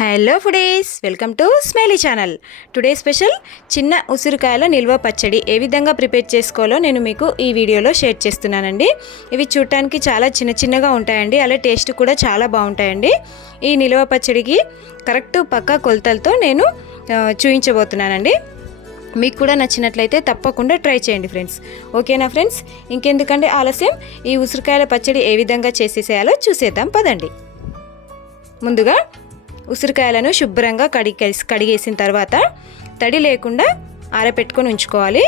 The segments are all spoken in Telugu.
Hello foodies welcome to smiley channel today special చిన్న ఉసిరికాయల నిల్వ పచ్చడి ఏ విధంగా ప్రిపేర్ చేసుకోవాలో నేను మీకు ఈ వీడియోలో షేర్ చేస్తున్నానండి. ఇవి చూడటానికి చాలా చిన్న చిన్నగా ఉంటాయండి. అలా టేస్ట్ కూడా చాలా బాగుంటాయండి. ఈ నిల్వ పచ్చడికి కరెక్ట్ పక్క కొలతలతో నేను చూపించబోతున్నానండి మీకు కూడా నచ్చినట్లయితే తప్పకుండా ట్రై చేయండి ఫ్రెండ్స్. ఓకేనా ఫ్రెండ్స్? ఇంకెందుకంటే ఆలస్యం? ఈ ఉసిరికాయల పచ్చడి ఏ విధంగా చేసేసేయాలో చూసేద్దాం. పదండి. ముందుగా ఉసిరికాయలను శుభ్రంగా కడిగేసి కడిగేసిన తర్వాత తడి లేకుండా ఆరపెట్టుకొని ఉంచుకోవాలి.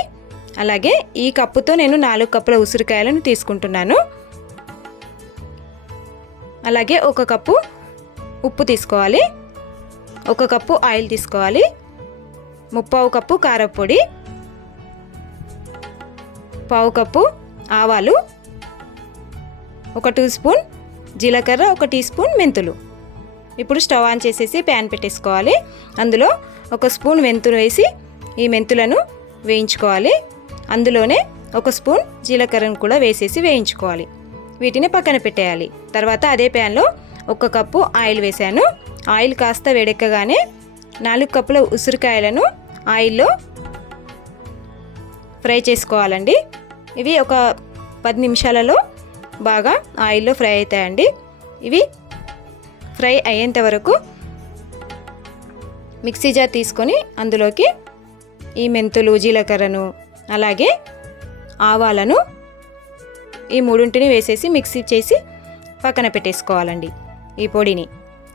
అలాగే ఈ కప్పుతో నేను నాలుగు కప్పుల ఉసిరికాయలను తీసుకుంటున్నాను. అలాగే ఒక కప్పు ఉప్పు తీసుకోవాలి. ఒక కప్పు ఆయిల్ తీసుకోవాలి. ముప్పావు కప్పు కారపొడి. పావు కప్పు ఆవాలు. ఒక టీ స్పూన్ జీలకర్ర ఒక టీ స్పూన్ మెంతులు. ఇప్పుడు స్టవ్ ఆన్ చేసేసి ప్యాన్ పెట్టేసుకోవాలి. అందులో ఒక స్పూన్ మెంతులు వేసి ఈ మెంతులను వేయించుకోవాలి. అందులోనే ఒక స్పూన్ జీలకర్రను కూడా వేసేసి వేయించుకోవాలి. వీటిని పక్కన పెట్టేయాలి. తర్వాత అదే ప్యాన్లో ఒక కప్పు ఆయిల్ వేసాను ఆయిల్ కాస్త వేడెక్కగానే నాలుగు కప్పుల ఉసిరికాయలను ఆయిల్లో ఫ్రై చేసుకోవాలండి. ఇవి ఒక పది నిమిషాలలో బాగా ఆయిల్లో ఫ్రై అవుతాయండి. ఇవి ఫ్రై అయ్యేంత వరకు మిక్సీ జార్ తీసుకొని అందులోకి ఈ మెంతులు జీలకర్రను అలాగే ఆవాలను ఈ మూడింటిని వేసేసి మిక్సీ చేసి పక్కన పెట్టేసుకోవాలండి ఈ పొడిని.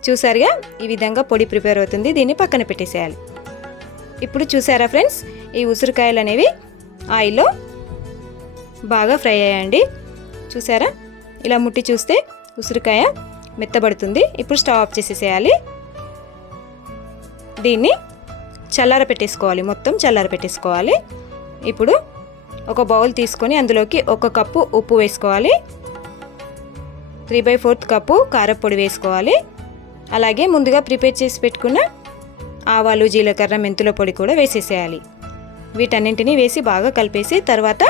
చూసారుగా? ఈ విధంగా పొడి ప్రిపేర్ అవుతుంది. దీన్ని పక్కన పెట్టేసేయాలి. ఇప్పుడు చూసారా ఫ్రెండ్స్? ఈ ఉసిరికాయలు అనేవి ఆయిల్లో బాగా ఫ్రై అయ్యాయండి. చూసారా? ఇలా ముట్టి చూస్తే ఉసిరికాయ మెత్తబడుతుంది. ఇప్పుడు స్టవ్ ఆఫ్ చేసేసేయాలి. దీన్ని చల్లార పెట్టేసుకోవాలి. మొత్తం చల్లార పెట్టేసుకోవాలి. ఇప్పుడు ఒక బౌల్ తీసుకొని అందులోకి ఒక కప్పు ఉప్పు వేసుకోవాలి. త్రీ బై ఫోర్త్ కప్పు కారపొడి వేసుకోవాలి. అలాగే ముందుగా ప్రిపేర్ చేసి పెట్టుకున్న ఆవాలు జీలకర్ర మెంతుల పొడి కూడా వేసేసేయాలి. వీటన్నింటినీ వేసి బాగా కలిపేసి తర్వాత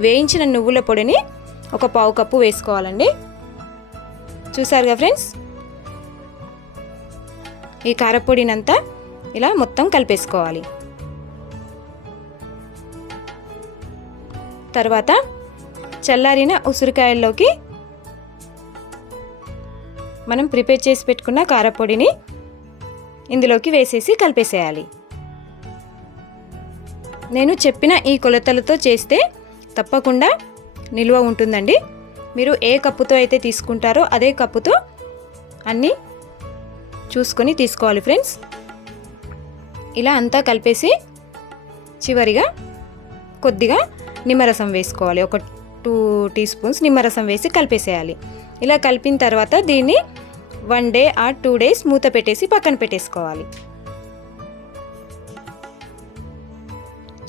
వేయించిన నువ్వుల పొడిని ఒక పావు కప్పు వేసుకోవాలండి. చూసారుగా ఫ్రెండ్స్? ఈ కారపొడినంతా ఇలా మొత్తం కలిపేసుకోవాలి. తర్వాత చల్లారిన ఉసిరికాయల్లోకి మనం ప్రిపేర్ చేసి పెట్టుకున్న కారపొడిని ఇందులోకి వేసేసి కలిపేసేయాలి. నేను చెప్పిన ఈ కొలతలతో చేస్తే తప్పకుండా నిల్వ ఉంటుందండి. మీరు ఏ కప్పుతో అయితే తీసుకుంటారో అదే కప్పుతో అన్నీ చూసుకొని తీసుకోవాలి ఫ్రెండ్స్. ఇలా అంతా కలిపేసి చివరిగా కొద్దిగా నిమ్మరసం వేసుకోవాలి. ఒక టూ టీ స్పూన్స్ నిమ్మరసం వేసి కలిపేసేయాలి. ఇలా కలిపిన తర్వాత దీన్ని one day or two days మూత పెట్టేసి పక్కన పెట్టేసుకోవాలి.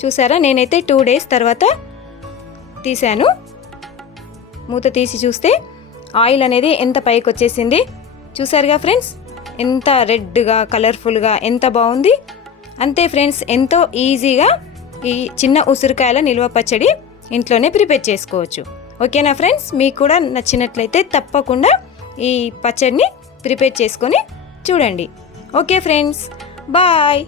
చూసారా? నేనైతే టూ డేస్ తర్వాత తీసాను మూత తీసి చూస్తే ఆయిల్ అనేది ఎంత పైకి వచ్చేసింది? చూసారుగా ఫ్రెండ్స్? ఎంత రెడ్గా కలర్ఫుల్గా ఎంత బాగుంది? అంతే ఫ్రెండ్స్ ఎంతో ఈజీగా ఈ చిన్న ఉసిరికాయల నిల్వ పచ్చడి ఇంట్లోనే ప్రిపేర్ చేసుకోవచ్చు. ఓకేనా ఫ్రెండ్స్? మీకు కూడా నచ్చినట్లయితే తప్పకుండా ఈ పచ్చడిని ప్రిపేర్ చేసుకొని చూడండి. Okay friends bye!